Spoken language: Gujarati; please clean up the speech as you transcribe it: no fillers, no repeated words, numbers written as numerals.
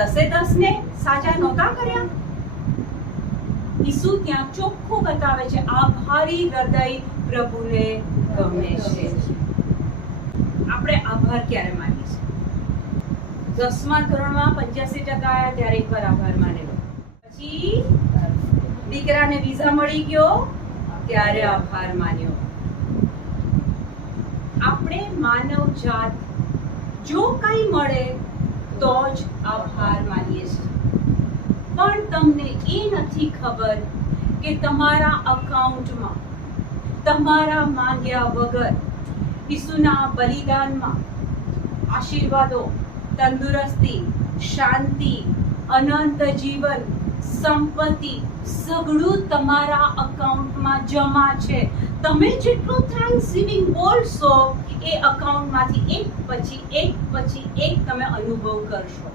10 ને સાજા નહોતા કર્યા? ઈસુ ત્યાં ચોખ્ખું બતાવે છે, આભારી હૃદય પ્રભુને ગમે છે. આપણે આભાર ક્યારે માનીશું? 10મા ધોરણમાં 85% આવ્યા ત્યારે એકવાર આભાર માનેલો. પછી દીકરાને વિઝા મળી ગયો ત્યારે આભાર માન્યો. આપણે માનવ જાત જો કંઈ મળે તો જ આભાર માનીએ છીએ. પણ તમને એ નથી ખબર કે તમારા અકાઉન્ટમાં તમારા માંગ્યા વગર ઈસુના બલિદાનમાં આશીર્વાદો, તંદુરસ્તી, શાંતિ, અનંત જીવન, સંપત્તિ સગળું તમારા અકાઉન્ટમાં જમા છે. તમે જેટલું થેન્ક્સગિવિંગ બોલશો એ અકાઉન્ટમાંથી એક પછી એક તમે અનુભવ કરશો.